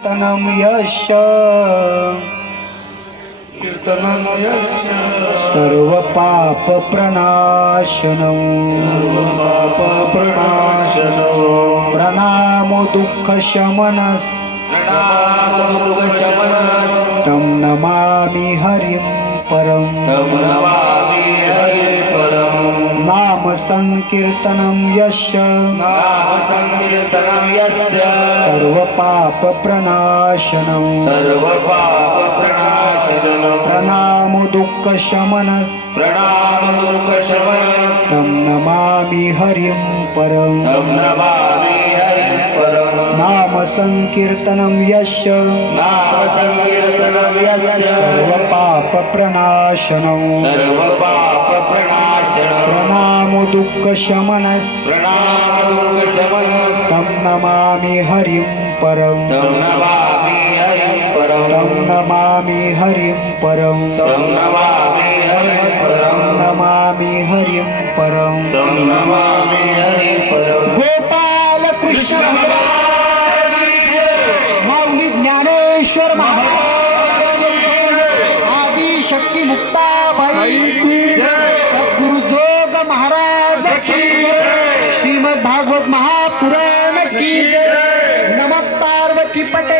कीर्तनं यस्य सर्व पाप प्रणाशनं प्रणामो दुःख शमनस् तं नमामि हरिं परं नाम संकीर्तनं यस्य सर्व पाप प्रणाशनं प्रणामो दुःख शमनस् तं नमामि हरिं परं नाम संकीर्तनं यस्य सर्व पाप प्रणाशनं प्रणामो दुःख शमनस् तं नमामि हरिं परं तं नमामि हरिं परं नमामि हरिं परं गोपाल कृष्ण माऊली ज्ञानेश्वर महाराज आदि शक्ती मुक्ताबाई सद्गुरु जोग महाराज की श्रीमद भागवत महापुराण की नमः पार्वती पटे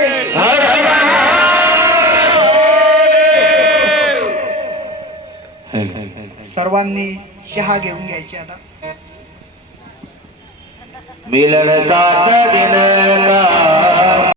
सर्वांनी चहा घेऊन घ्यायचे आता मिलन साथ दिन का